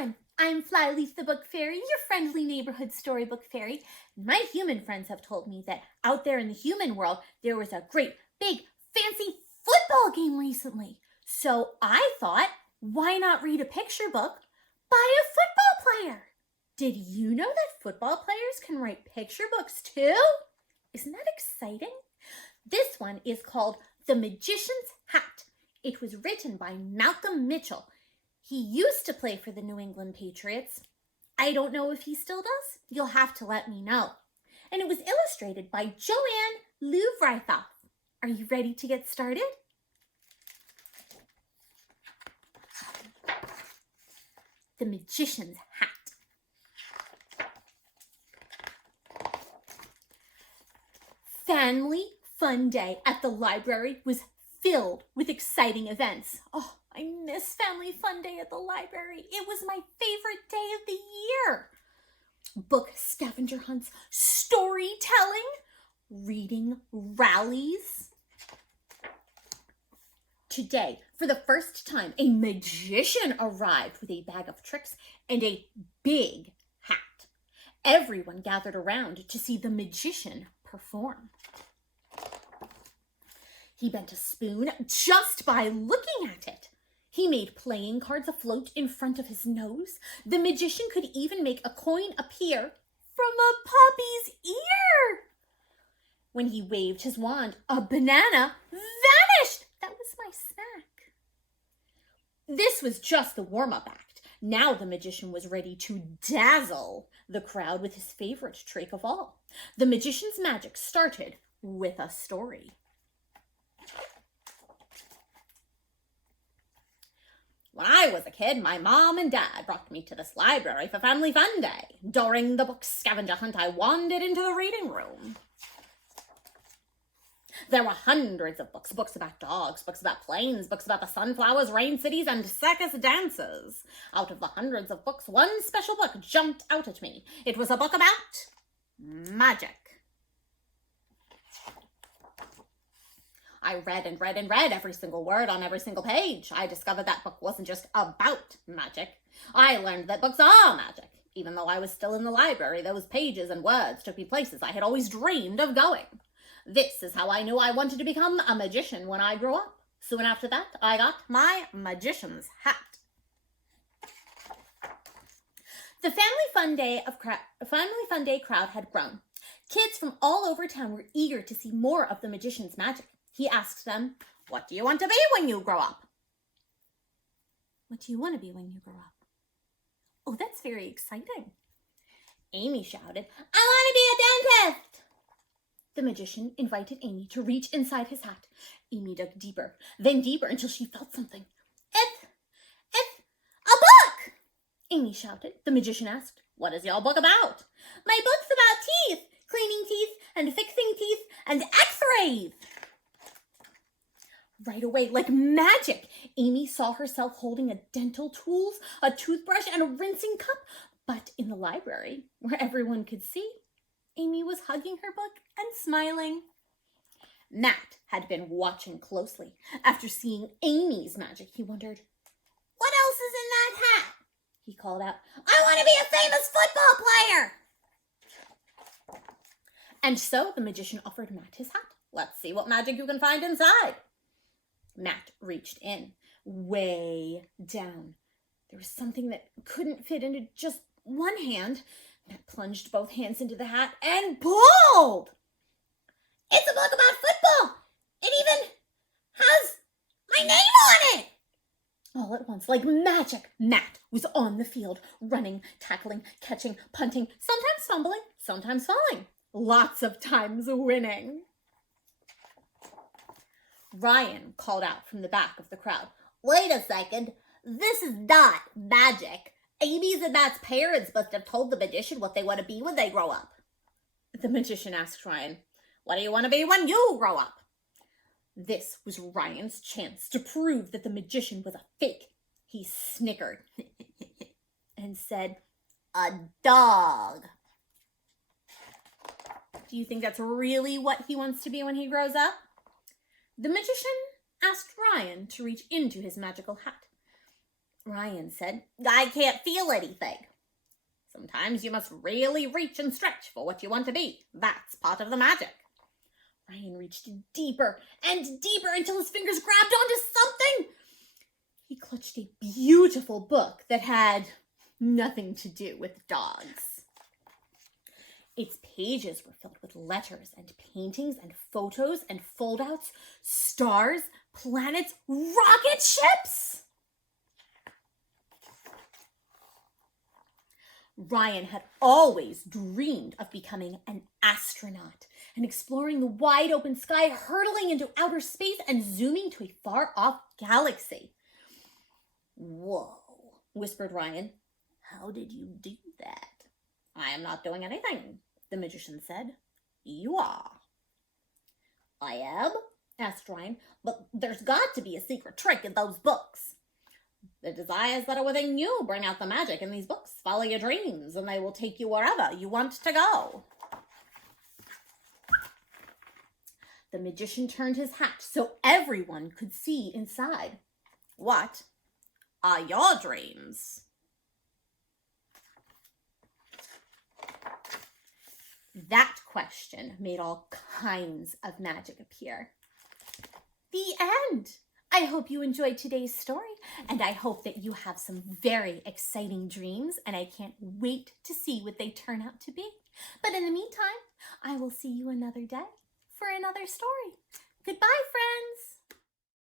Storytime. I'm Flyleaf the Book Fairy, your friendly neighborhood storybook fairy. My human friends have told me that out there in the human world, there was a great, big, fancy football game recently. So I thought, why not read a picture book by a football player? Did you know that football players can write picture books too? Isn't that exciting? This one is called The Magician's Hat. It was written by Malcolm Mitchell. He used to play for the New England Patriots. I don't know if he still does. You'll have to let me know. And it was illustrated by Joanne Lew-Vriethoff. Are you ready to get started? The Magician's Hat. Family Fun Day at the library was filled with exciting events. Oh, I miss Family Fun Day at the library. It was my favorite day of the year. Book scavenger hunts, storytelling, reading rallies. Today, for the first time, a magician arrived with a bag of tricks and a big hat. Everyone gathered around to see the magician perform. He bent a spoon just by looking at it. He made playing cards afloat in front of his nose. The magician could even make a coin appear from a puppy's ear. When he waved his wand, a banana vanished. That was my snack. This was just the warm-up act. Now the magician was ready to dazzle the crowd with his favorite trick of all. The magician's magic started with a story. When I was a kid, my mom and dad brought me to this library for Family Fun Day. During the book scavenger hunt, I wandered into the reading room. There were hundreds of books, books about dogs, books about planes, books about the sunflowers, rain cities, and circus dances. Out of the hundreds of books, one special book jumped out at me. It was a book about magic. I read and read and read every single word on every single page. I discovered that book wasn't just about magic. I learned that books are magic. Even though I was still in the library, those pages and words took me places I had always dreamed of going. This is how I knew I wanted to become a magician when I grew up. Soon after that, I got my magician's hat. The Family Fun Day crowd had grown. Kids from all over town were eager to see more of the magician's magic. He asked them, "What do you want to be when you grow up?" What do you want to be when you grow up? Oh, that's very exciting. Amy shouted, "I want to be a dentist!" The magician invited Amy to reach inside his hat. Amy dug deeper, then deeper until she felt something. It's a book!" Amy shouted. The magician asked, "What is your book about?" "My book's about teeth, cleaning teeth and fixing teeth and x-rays." Right away, like magic, Amy saw herself holding a dental tools, a toothbrush, and a rinsing cup. But in the library, where everyone could see, Amy was hugging her book and smiling. Matt had been watching closely. After seeing Amy's magic, he wondered, "What else is in that hat?" He called out, "I want to be a famous football player!" And so the magician offered Matt his hat. "Let's see what magic you can find inside." Matt reached in, way down. There was something that couldn't fit into just one hand. Matt plunged both hands into the hat and pulled. "It's a book about football. It even has my name on it." All at once, like magic, Matt was on the field, running, tackling, catching, punting, sometimes fumbling, sometimes falling, lots of times winning. Ryan called out from the back of the crowd, "Wait a second, this is not magic. Amy's and Matt's parents must have told the magician what they want to be when they grow up." The magician asked Ryan, "What do you want to be when you grow up?" This was Ryan's chance to prove that the magician was a fake. He snickered and said, "A dog." Do you think that's really what he wants to be when he grows up? The magician asked Ryan to reach into his magical hat. Ryan said. I can't feel anything. Sometimes you must really reach and stretch for what you want to be. That's part of the magic. Ryan reached deeper and deeper until his fingers grabbed onto something. He clutched a beautiful book that had nothing to do with dogs. Its pages were filled with letters and paintings and photos and foldouts, stars, planets, rocket ships. Ryan had always dreamed of becoming an astronaut and exploring the wide open sky, hurtling into outer space and zooming to a far-off galaxy. Whoa, whispered Ryan. How did you do that? I am not doing anything, the magician said. You are. I am? Asked Ryan. But there's got to be a secret trick in those books. The desires that are within you bring out the magic in these books. Follow your dreams, and they will take you wherever you want to go. The magician turned his hat so everyone could see inside. What are your dreams? That question made all kinds of magic appear. The end. I hope you enjoyed today's story, and I hope that you have some very exciting dreams, and I can't wait to see what they turn out to be. But in the meantime, I will see you another day for another story. Goodbye, friends.